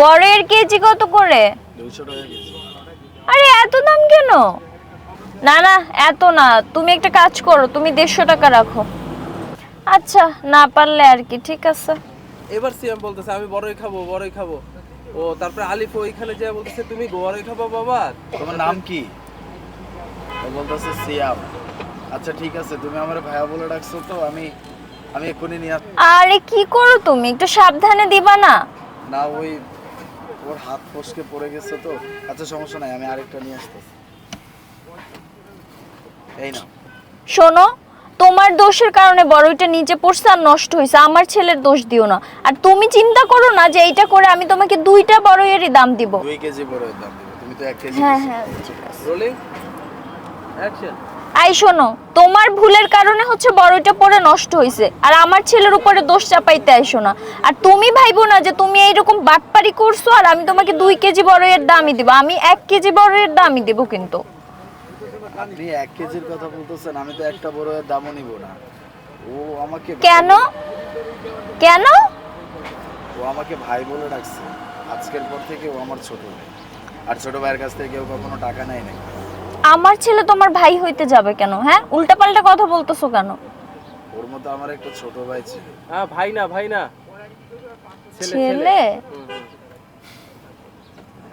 বড়ের KG কত করে? 200 টাকা কেজি। আরে এত দাম কেন? না না, এত না, তুমি একটা কাজ করো, তুমি 150 টাকা রাখো। আচ্ছা, না পারলে আর কি, ঠিক আছে। এবার সিয়াম বলতেছে আমি বড়ই খাবো বড়ই খাবো। ও তারপরে আলিফ ওইখানে যা বলতেছে তুমি বড়ই খাবো বাবা। তোমার নাম কি? ও বলতেছে সিয়াম। আচ্ছা ঠিক আছে, তুমি আমার ভাইয়া বলে ডাকছো তো, আমি এক্ষুনি নিয়ে আরে কি করো তুমি, একটু সাবধানে দিবা না? না ওই ওর হাত ফসকে পড়ে গেছে তো। আচ্ছা সমস্যা নাই, আমি আরেকটা নিয়ে আসতেছি। এই না। শোনো, তোমার দোষের কারণে বড়ইটা নিচে পড়ছে আর নষ্ট হয়েছে, আমার ছেলের দোষ দিও না। আর তুমি চিন্তা করো না যে এইটা করে আমি তোমাকে 2টা বড়ইয়েরই দাম দিব। 2 কেজি বড়ের দাম দিবে, তুমি তো 1 কেজি হ্যাঁ দিছো। হ্যাঁ। ঠিক আছে। Rolling action. আই শোনো, তোমার ভুলের কারণে হচ্ছে বড়ইটা পড়ে নষ্ট হয়েছে, আর আমার ছেলের উপরে দোষ চাপাইতে আইসো না। আর তুমি ভাইবো না যে তুমি এইরকম বাটপারি করছো আর আমি তোমাকে 2 কেজি বড়ইয়ের দামই দিব, আমি 1 কেজি বড়ইয়ের দামই দিব কিন্তু। আপনি 1 কেজির কথা বলতেছেন, আমি তো একটা বড়ের দামও নিব না। ও আমাকে কেন কেন? ও আমাকে ভাই বলে ডাকছে। আজকের পর থেকে ও আমার ছোট ভাই, আর ছোট ভাইয়ের কাছ থেকে কেউ কখনো টাকা নেয় নাই। আমার ছেলে তোমার ভাই হইতে যাবে কেন? হ্যাঁ, উল্টাপাল্টা কথা বলতেছো কেন? ওর মতো আমার একটা ছোট ভাই ছিল। হ্যাঁ ভাই না ছেলে?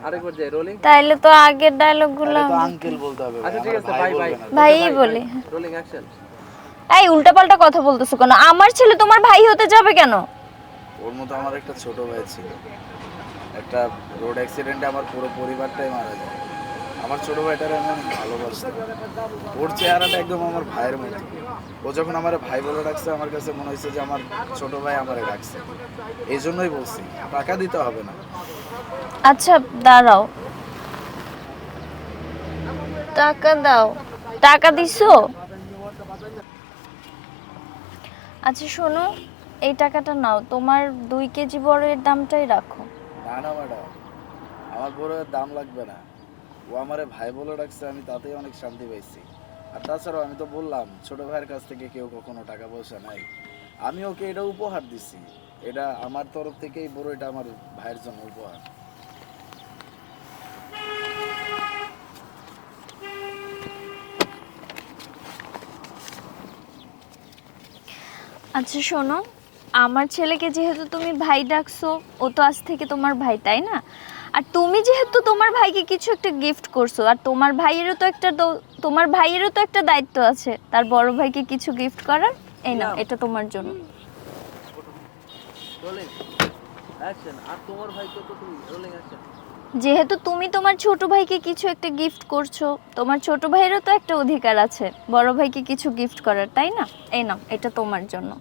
আরেকবার যাই রোলিং। তাইলে তো আগের ডায়লগগুলো আরে তো আঙ্কেল বলতে হবে। আচ্ছা ঠিক আমার আছে ভাই ভাই বলবে না। ভাই বলি। Rolling action. এই উল্টাপাল্টা কথা বলতেছো কেন? আমার ছেলে তোমার ভাই হতে যাবে কেন? ওর মতো আমার একটা ছোট ভাই ছিল। একটা রোড অ্যাক্সিডেন্টে আমার পুরো পরিবারটাই মারা যায়। আমার ছোট ভাইটারে আমি অনেক ভালোবাসতাম। ওর চেহারাটা একদম আমার ভাইয়ের মতো। ও যখন আমার ভাই বলে ডাকছে, আমার কাছে মনে হয়েছে যে আমার ছোট ভাই আমারে ডাকছে। এই জন্যই বলছি, টাকা দিতে হবে না। আচ্ছা দাঁড়াও, টাকা দাও। টাকা দিছো? আচ্ছা শোনো, এই টাকাটা নাও, তোমার 2 কেজি বড়ের দামটাই রাখো। না না ম্যাডাম, আমার বড় দাম লাগবে না। ও আমারে ভাই বলে ডাকছে, আমি তাতেই অনেক শান্তি পাইছি। আর তাছাড়াও আমি তো বললাম ছোট ভাইয়ের কাছ থেকে কেউ কখনো টাকা পয়সা নাই। আমি ওকে এটা উপহার দিছি। এটা আমার তরফ থেকেই বড়, এটা আমার ভাইয়ের জন্য উপহার। আচ্ছা শোনো, আমার ছেলেকে যেহেতু তুমি ভাই ডাকছো, ও তো আজ থেকে তোমার ভাই, তাই না? আর তুমি যেহেতু তোমার ভাইকে কিছু একটা গিফট করছো, আর তোমার ভাইয়েরও তো একটা দায়িত্ব আছে তার বড় ভাইকে কিছু গিফট করার। এই নাও, এটা তোমার জন্য। Rolling action. আর তোমার ভাইকে তো তুমি রোলিং অ্যাকশন। যেহেতু তুমি তোমার ছোট ভাইকে কিছু একটা গিফট করছো, তোমার ছোট ভাইয়েরও তো একটা অধিকার আছে বড় ভাইকে কিছু গিফট করার, তাই না? এই নাও, এটা তোমার জন্য।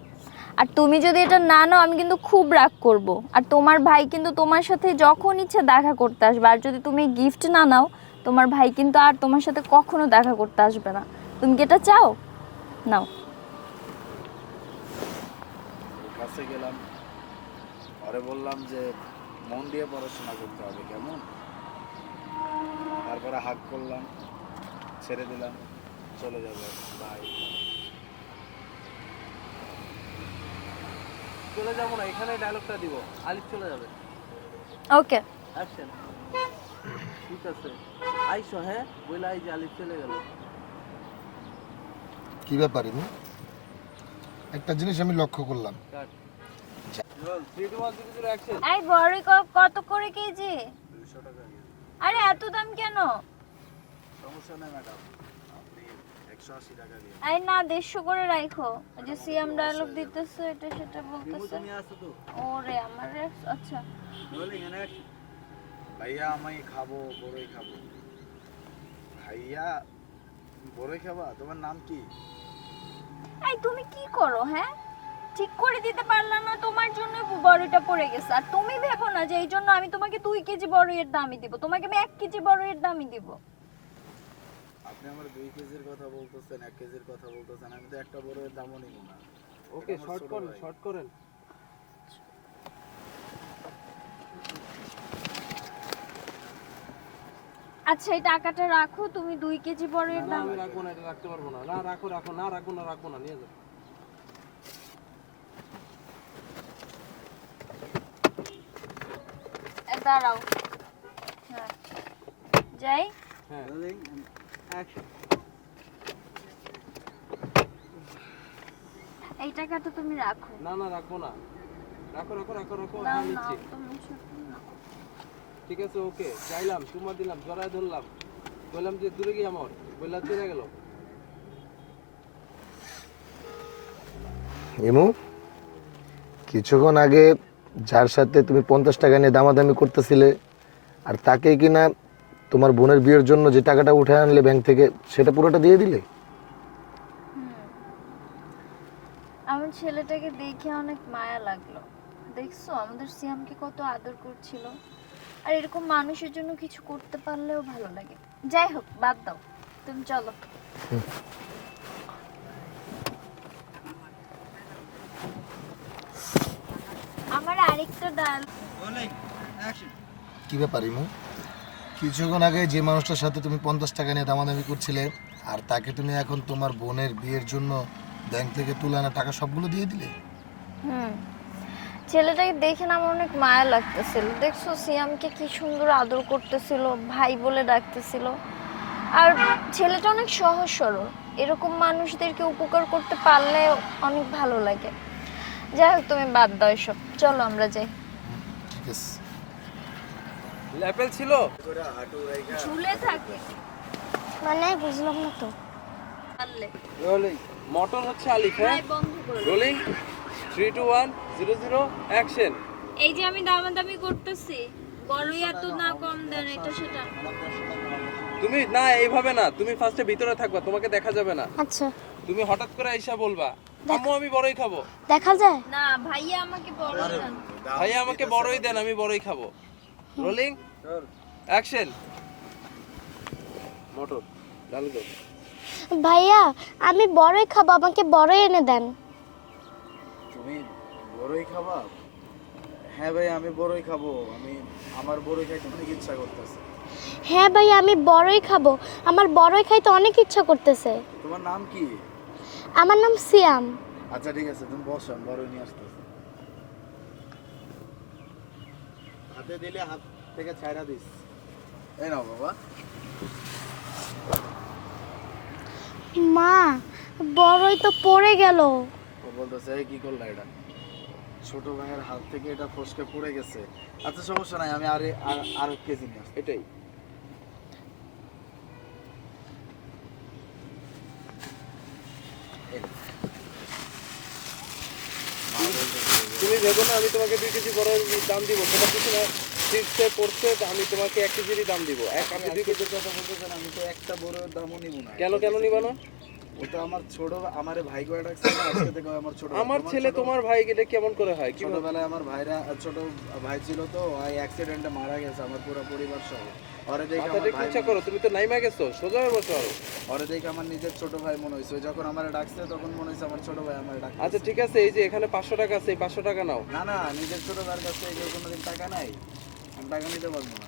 আর তুমি যদি এটা না নাও, আমি কিন্তু খুব রাগ করব। আর তোমার ভাই কিন্তু তোমার সাথে যখন ইচ্ছা দেখা করতে আসবে, আর যদি তুমি গিফট না নাও, তোমার ভাই কিন্তু আর তোমার সাথে কখনো দেখা করতে আসবে না। তুমি কি এটা চাও? নাও। ওর কাছে গেলাম, পরে বললাম যে মন দিয়ে পড়াশোনা করতে হবে, কেমন? তারপরে হাক করলাম, ছেড়ে দিলাম, চলে যাবে ভাই। চলে যাবো না, এখানে ডায়লগটা দিব। আলিফ চলে যাবে। ওকে। অ্যাকশন। ঠিক আছে আইসো। হ্যাঁ বলে আই যে আলিফ চলে গেল। কি ব্যাপার ইমু? একটা জিনিস আমি লক্ষ্য করলাম। কাট। Roll 3 2 1 0 action. এই বড় কত করে কেজি? 200 টাকা নিয়ে। আরে এত দাম কেন? সমস্যা নেই ম্যাডাম, আপনি 180 টাকা দিয়ে। এই না, 150 করে রাখো। ওই যে সিএম ডায়লগ দিতেছে, এটা সেটা বলতেছে। তুমি আসো তো। ওরে আমার আচ্ছা। Rolling and action. ভাইয়া আমি খাবো, বড়ই খাবো। ভাইয়া বড়ই খাবা? তোমার নাম কি? এই তুমি কি করো? হ্যাঁ, ঠিক করে দিতে পারলা না, তোমার জন্য বড়ইটা পড়ে গেছে। আর তুমি ভেবো না যে এই জন্য আমি তোমাকে 2 কেজি বড়ইয়ের দামই দিব, তোমাকে আমি 1 কেজি বড়ইয়ের দামই দিব। আপনি আমার 2 কেজির কথা বলতেছেন, 1 কেজির কথা বলতেছেন, আমি তো একটা বড়ের দামও নিব না। ওকে শর্ট করেন শর্ট করেন। আচ্ছা এই টাকাটা রাখো, তুমি 2 কেজি বড়ইয়ের না দাম। আমি রাখবো না, এটা রাখতে পারবো না। না রাখো রাখো, না রাখবো না রাখবো না, নিয়ে যাও। দাঁড়াও। হ্যাঁ যাই। হ্যাঁ এই টাকাটা তুমি রাখো। না না রাখবো না, রাখো রাখো রাখো রাখো, না আমি না নিচ্ছি। তুমি সত্যি না। ঠিক আছে ওকে, চাইলাম চুমা দিলাম, জড়ায় ধরলাম, বললাম যে দূরে গিয়ে আমার বললা চলে গেল। ইমু, কিছুক্ষণ আগে যার সাথে তুমি 50 টাকা নিয়ে দামাদামি করতেছিলে, আর তাকে কিনা তোমার বোনের বিয়ের জন্য যে টাকাটা উঠে আনলে ব্যাংক থেকে, সেটা পুরোটা দিয়ে দিলে? আমার ছেলেটাকে দেখে অনেক মায়া লাগলো। দেখছো আমাদের সিয়ামকে কত আদর করছিল। আর এরকম মানুষের জন্য কিছু করতে পারলেও ভালো লাগে। যাই হোক বাদ দাও, তুমি চলো। আমার আরেকটা ডাল। কি ব্যাপার ইমু? কিছুক্ষণ আগে যে মানুষটার সাথে তুমি 50 টাকা নিয়ে দামাদামি করছিলে, আর তাকে তুমি এখন তোমার বোনের বিয়ের জন্য ব্যাংক থেকে তুলে আনা টাকা সবগুলো দিয়ে দিলে? ছেলেটাকে দেখে না আমার অনেক মায়া লাগতেছিল। দেখছো সিয়ামকে কি সুন্দর আদর করতেছিল, ভাই বলে ডাকতেছিল। আর ছেলেটা অনেক সহজ সরল। এরকম মানুষদেরকে উপকার করতে পারলে অনেক ভালো লাগে। যাই হোক তুমি বাদ দাও এসব, চলো আমরা যাই। ঠিক আছে। ল্যাপেল ছিল ঝুলে থাকে মানে বুঝলাম না তো। পারলে রোলিং, মটন হচ্ছে আলিফ। হ্যাঁ ভাই বন্ধ করে দাও। Rolling 3 2 1 0 0 action. এই যে আমি দামাদামি করতেছি, বড়ই এত না কম দেন এটা সেটা। তুমি না এইভাবে না, তুমি ফার্স্টে ভিতরে থাকবা, তোমাকে দেখা যাবে না। আচ্ছা তুমি হঠাৎ করে আইসা বলবা আম্মু আমি বড়ই খাবো। দেখা যায়। না ভাইয়া আমাকে বড় দেন। ভাইয়া আমাকে বড়ই দেন, আমি বড়ই খাবো। Rolling action. মটর ডাল দাও। ভাইয়া আমি বড়ই খাবো, আমাকে বড়ই এনে দেন। তুমি বড়ই খাবা? হ্যাঁ ভাই আমি বড়ই খাবো। আমার বড়ই খাইতে অনেক ইচ্ছা করতেছে। হ্যাঁ ভাইয়া আমি বড়ই খাবো, আমার বড়ই খাইতে অনেক ইচ্ছা করতেছে। তোমার নাম কি? আমার নাম সিয়াম। আচ্ছা ঠিক আছে, তুমি বসো, আমি বড়ই নিয়ে আসতেছি। হাতে দিলে হাত থেকে ছাইড়া দিস। এই নাও বাবা। মা বড়ই তো পড়ে গেল। ও বলতেছে এই কি করলা এটা? ছোট ভাইয়ের হাত থেকে এটা ফসকে পড়ে গেছে। আচ্ছা সমস্যা নাই, আমি আর কেজি নিয়ে আসছি। এটাই তুমি ভেবো না আমি তোমাকে 2 কেজি বড়ই দাম দিব। তোমার কিছু না সিক্সে পড়ছে, আমি তোমাকে 1 কেজিরই দাম দিব। আমি 2 কেজি কথা বলতেছেন, আমি তো একটা বড়ের দামও নিব না। কেন কেন নিবা না? ও তো আমার ছোট, আমার ভাই কয় ডাকছে না, আজকে থেকে আমার ছোট। আমার ছেলে তোমার ভাই, এটা কেমন করে হয়? কি ছোটবেলায় আমার ছোট ভাই ছিল, তো ওই অ্যাক্সিডেন্টে মারা গেছে আমার পুরো পরিবার সহ। ওরে দেখে মাথা আমার ঠিক ভাই ইচ্ছা করো, তুমি তো নাইমা গেছো, সোজা হয়ে বসো। ওরে দেখে আমার নিজের ছোট ভাই মনে হয়েছে। ওই যখন আমার ডাকছে তখন মনে হয়েছে আমার ছোট ভাই আমার ডাকছে। আচ্ছা ঠিক আছে, এই যে এখানে 500 টাকা আছে, এই 500 টাকা নাও। না না, নিজের ছোট ভাইয়ের কাছে এই কোনোদিন টাকা নাই, আমি টাকা নিতে পারবো না।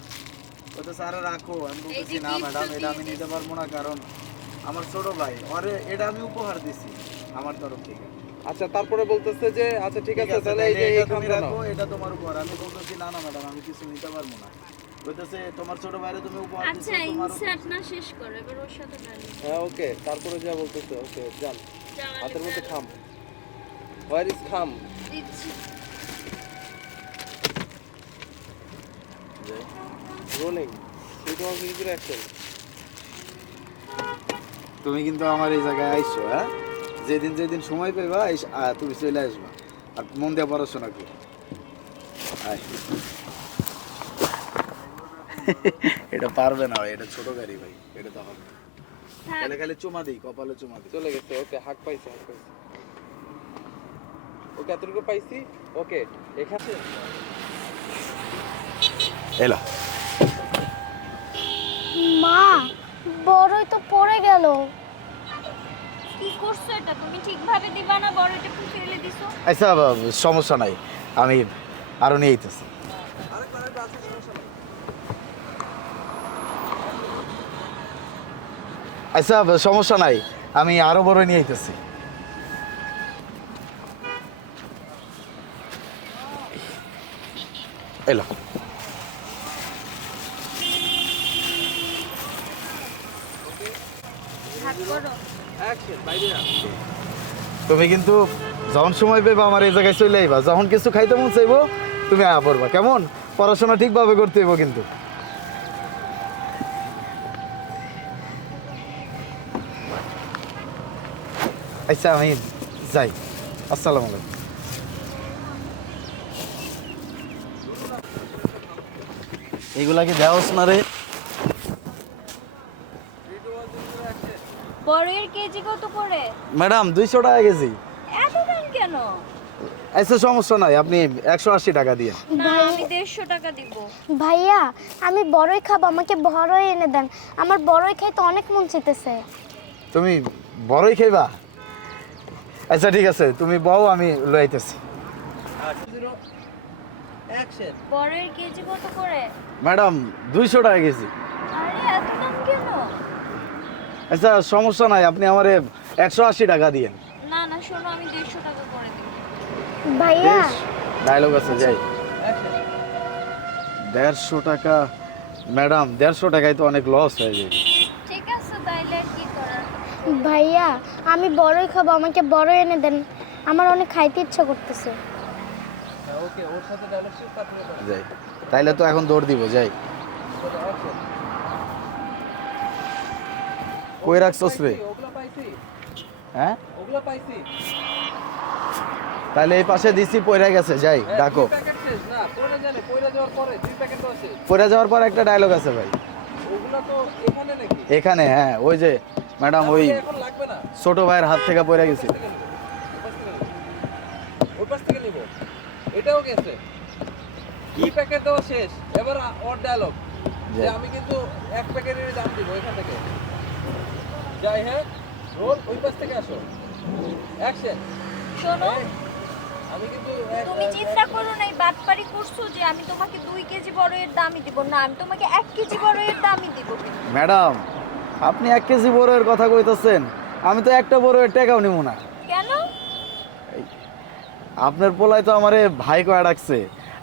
ও তো স্যার রাখো, আমি বলতেছি না ম্যাডাম এটা আমি নিতে পারবো না, কারণ আমার ছোট ভাই, ওরে এটা আমি উপহার দিছি আমার তরফ থেকে। আচ্ছা তারপরে বলতেছে যে আচ্ছা ঠিক আছে তাহলে এই যে এটা এই তুমি খামটা রাখো, নাও। এটা তোমার উপহার। আমি বলতেছি না না ম্যাডাম আমি কিছু নিতে পারবো না। বলতেছে তোমার ছোট ভাইরে তুমি উপহার দিছো, আচ্ছা তোমার ইনসার্ট না শেষ করো, এবার ওর সাথে ডালি। হ্যাঁ ওকে, তারপরে যা বলতেছে ওকে যান, যাও, হাতের আলিফ, মধ্যে ডালো। খাম। হোয়ার ইজ খাম? দিচ্ছি। Rolling 3 2 1 0 action. তুমি কিন্তু আমার এই জায়গায় আইসো, হ্যাঁ যেদিন যেদিন সময় পাইবা তুমি চলে আসবা, আর মন দিয়ে পড়াশোনা করি। এটা পারবে না ভাই, এটা ছোট গাড়ি ভাই, এটা তো হবে না। খালি খালি চুমা দিই, কপালে চুমা দিই। চলে গেছে ওকে, হাক পাইছে হাক পাইছে। ওকে এতটুকু পাইছি ওকে। এখানে এলা মা বড়ই তো পড়ে গেল। কি করছো এটা? তুমি ঠিকভাবে দিবা না, বড়টা ফেলে দিছো। আচ্ছা সমস্যা নাই, আমি আরো নিয়ে আইতেছি। আচ্ছা সমস্যা নাই, আমি আরো বড় নিয়ে আইতেছি। এলো স্টার্ট করো। অ্যাকশন বাইরে না তুমি কিন্তু যখন সময় পেবে আমার এই জায়গায় চলে আইবা, যখন কিছু খাইতে মন চাইবো তুমি আয়া পড়বা, কেমন? পড়াশোনা ঠিকভাবে করতে হইব কিন্তু। আচ্ছা আমি যাই, আসসালামু আলাইকুম। এগুলা কি দেওয়াস না রে? বড়ের কেজি কত করে? ম্যাডাম 200 টাকা কেজি। এত দাম কেন? আচ্ছা সমস্যা নাই, আপনি 180 টাকা দিয়ে। না আমি 150 টাকা দিব। ভাইয়া আমি বড়ই খাবো, আমাকে বড়ই এনে দেন। আমার বড়ই খাইতে অনেক মন চাইতেছে। তুমি বড়ই খাইবা? আচ্ছা ঠিক আছে, তুমি বউ, আমি লই আইতেছি। অ্যাকশন বড়ের কেজি কত করে? ম্যাডাম 200 টাকা কেজি। আরে এত দাম কেন? আচ্ছা সমস্যা নাই, আপনি আমারে 180 টাকা দিয়েন। না না শোনো, আমি 150 টাকা করে দিব। ভাইয়া ডায়লগ আছে, যাই। 150 টাকা? ম্যাডাম 150 টাকায় তো অনেক লস হয়ে যাবে। ঠিক আছে তাইলে আর কি করার। ভাইয়া আমি বড়ই খাবো, আমাকে বড়ই এনে দেন। আমার অনেক খাইতে ইচ্ছা করতেছে। ওকে ওর সাথে ডায়লগ শেষ তারপরে যাই, তাইলে তো এখন দৌড় দিব, যাই। কই রাখছস রে? ওগুলা পাইছি, হ্যাঁ ওগুলা পাইছি। তাহলে এই পাশে দিছি, পয়রা গেছে, যাই ডাকো। প্যাকেট শেষ না, পড়ে জানে পড়ে যাওয়ার পরে 2 প্যাকেট তো আছে। পয়রা যাওয়ার পর একটা ডায়লগ আছে ভাই ওগুলা তো এখানে নাকি? এখানে। হ্যাঁ ওই যে ম্যাডাম, ওই এখন লাগবে না, ছোট ভাইয়ের হাত থেকে পয়রা গেছে। ওই পাশ থেকে নিব। এটাও গেছে, 2 প্যাকেট দেওয়া শেষ। এবার ওর ডায়লগ যে যাই। আমি কিন্তু 1 প্যাকেটের দাম দিব এখান থেকে। যাই, হ্যাঁ রোল ওই পাশ থেকে আসো। অ্যাকশন। শোনো আমি কিন্তু তুমি চিন্তা করো না, এই বাটপারি করছো যে আমি তোমাকে 2 কেজি বড়ের দামই দিব না, আমি তোমাকে 1 কেজি বড়ের দামই দিব। ম্যাডাম আপনি 1 কেজি বড়ের কথা কইতেছেন, আমি তো একটা বড়ের টাকাও নিব না। কেন? আপনার পোলায় তো আমারে ভাই কয়া ডাকছে,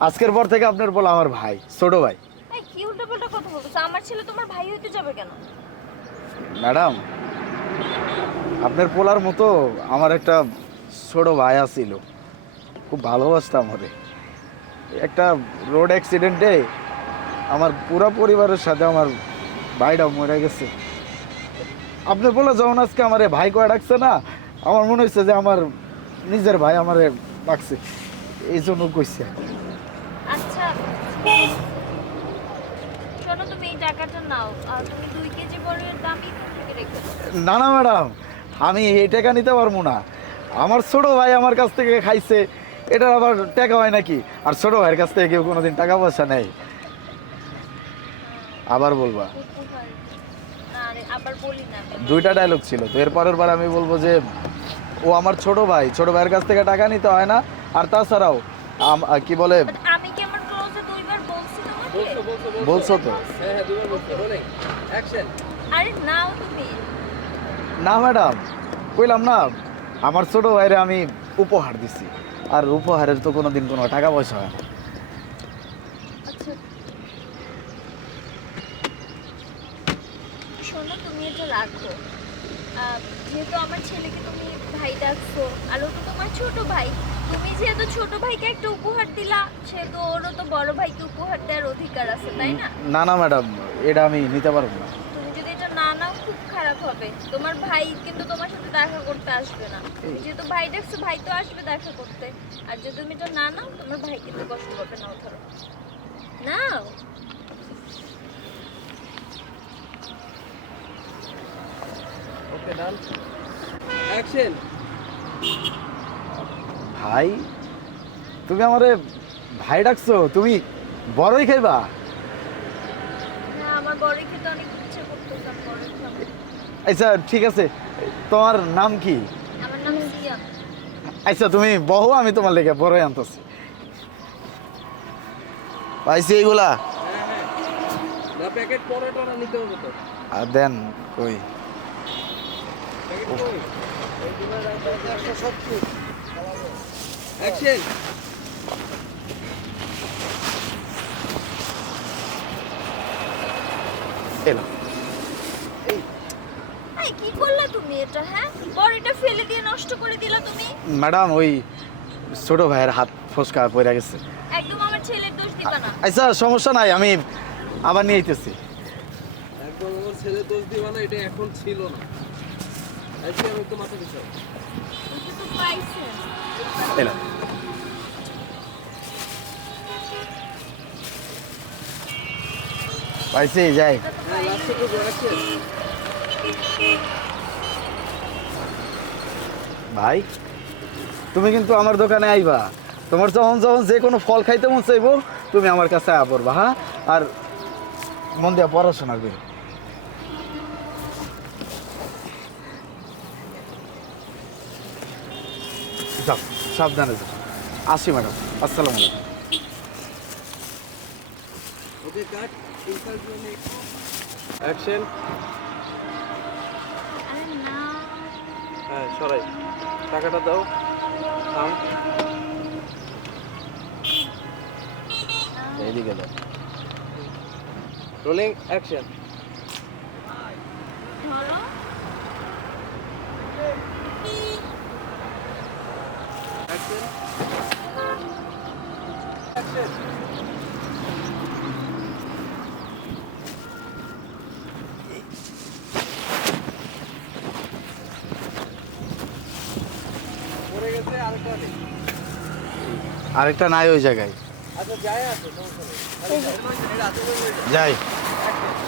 আজকের পর থেকে আপনার পোলা আমার ভাই, ছোট ভাই। এই কি উল্টাপাল্টা কথা বলছো? আমার ছেলে তোমার ভাই হইতে যাবে কেন? ম্যাডাম আপনার পোলার মতো আমার একটা ছোট ভাই আছিল, খুব ভালোবাসতাম ওরে। একটা রোড অ্যাক্সিডেন্টে আমার পুরো পরিবারের সাথে আমার ভাইটা মরে গেছে। আপনার পোলা যখন আজকে আমারে ভাই কয়া ডাকছে না, আমার মনে হচ্ছে যে আমার নিজের ভাই আমারে ডাকছে, এই জন্য কইছে। আচ্ছা শোনো, তুমি এই টাকাটা নাও, আর তুমি 2 কেজি বড়ের দামই থেকে রেখে দাও। না না ম্যাডাম, আমি এই টাকা নিতে পারবো না। আমার ছোট ভাই আমার কাছ থেকে খাইছে, এটা আবার টাকা হয় নাকি? আর ছোট ভাইয়ের কাছ থেকে কেউ কোনোদিন টাকা পয়সা নেই। আবার বলবা? না রে, আবার বলি না। 2টা ডায়লগ ছিল তো, এর পরের বার আমি বলবো যে ও আমার ছোট ভাই, ছোট ভাইয়ের কাছ থেকে টাকা নিতে হয় না। আর তাছাড়াও কি বলে, আমি কি আমার ক্লোজে 2 বার বলছি তোমাকে? বলছো তো? হ্যাঁ হ্যাঁ 2 বার বলছো। Rolling action. আরে নাও তুমি। না ম্যাডাম কইলাম না, আমার ছোট ভাইরে আমি উপহার দিছি, আর উপহারের তো কোনোদিন কোনো টাকা পয়সা হয় না। আচ্ছা শোনো, তুমি এটা রাখো। যেহেতু আমার ছেলেকে তুমি ভাই ডাকছো, আর ও তো তোমার ছোট ভাই, তুমি যেহেতু ছোট ভাইকে একটা উপহার দিলা, সেহেতু ওরও তো বড় ভাইকে উপহার দেওয়ার অধিকার আছে, তাই না? না না ম্যাডাম, এটা আমি নিতে পারবো না। তুমি যদি এটা না নাও খুব খারাপ হবে। তোমার ভাই কিন্তু তোমার সাথে দেখা করতে আসবে না। তুমি যেহেতু ভাই ডাকছো, ভাই তো আসবে দেখা করতে। আর যদি তুমি এটা না নাও, তোমার ভাই কিন্তু কষ্ট পাবে। নাও ধরো, নাও। ওকে ডান। অ্যাকশন। ভাই তুমি আমারে ভাই ডাকছো, তুমি বড়ই খাইবা? হ্যাঁ, আমার বড়ই খেতে অনেক ইচ্ছে করতেছে, আমি বড়ই খাবো। আচ্ছা ঠিক আছে, তোমার নাম কি? আমার নাম সিয়া। আচ্ছা তুমি বহু, আমি তোমার লেগে বড়ই আনতেছি। পাইছি এইগুলা? হ্যাঁ হ্যাঁ না, প্যাকেট পরেটা না নিতে হবে তো। আর দেন কই? প্যাকেট কই? এইগুলা রাখতে 170। অ্যাকশন। এলো। এই কি করলে তুমি এটা? হ্যাঁ, বড়িটা ফেলে দিয়ে নষ্ট করে দিলা তুমি। ম্যাডাম ওই ছোট ভাইয়ের হাত ফসকা পড়ে গেছে। একদম আমার ছেলের দোষ দিবা না। আচ্ছা সমস্যা নাই, আমি আবার নিয়ে আইতেছি। একদম আমার ছেলে দোষ দিবা না, এটা এখন ছিল না। আজকে আমি একটু মাথা পিছাও। এটা তো পাইছে। এলাম। পাইছি, যাই। হ্যাঁ, লাস্টে তো রাখছেন। ভাই তুমি কিন্তু আমার দোকানে আইবা, তোমার যখন যখন যে কোনো ফল খাইতে মন চাইবো তুমি আমার কাছে আয়া পড়বা, হ্যাঁ? আর মন দিয়া পড়াশোনা করি। যাও, সাবধানে যাও। আসি ম্যাডাম, আসসালামু আলাইকুম। ওকে কাট, অ্যাকশন। আরে না, হ্যাঁ সরাই, টাকাটা দাও। থাম। এইদিকে দাও। Rolling action. ধরো। অ্যাকশন। অ্যাকশন। পড়ে গেছে আরেকটা নেই। আরেকটা নাই ওই জায়গায়। আচ্ছা যাই আসো, সমস্যা নেই। যাই। অ্যাকশন।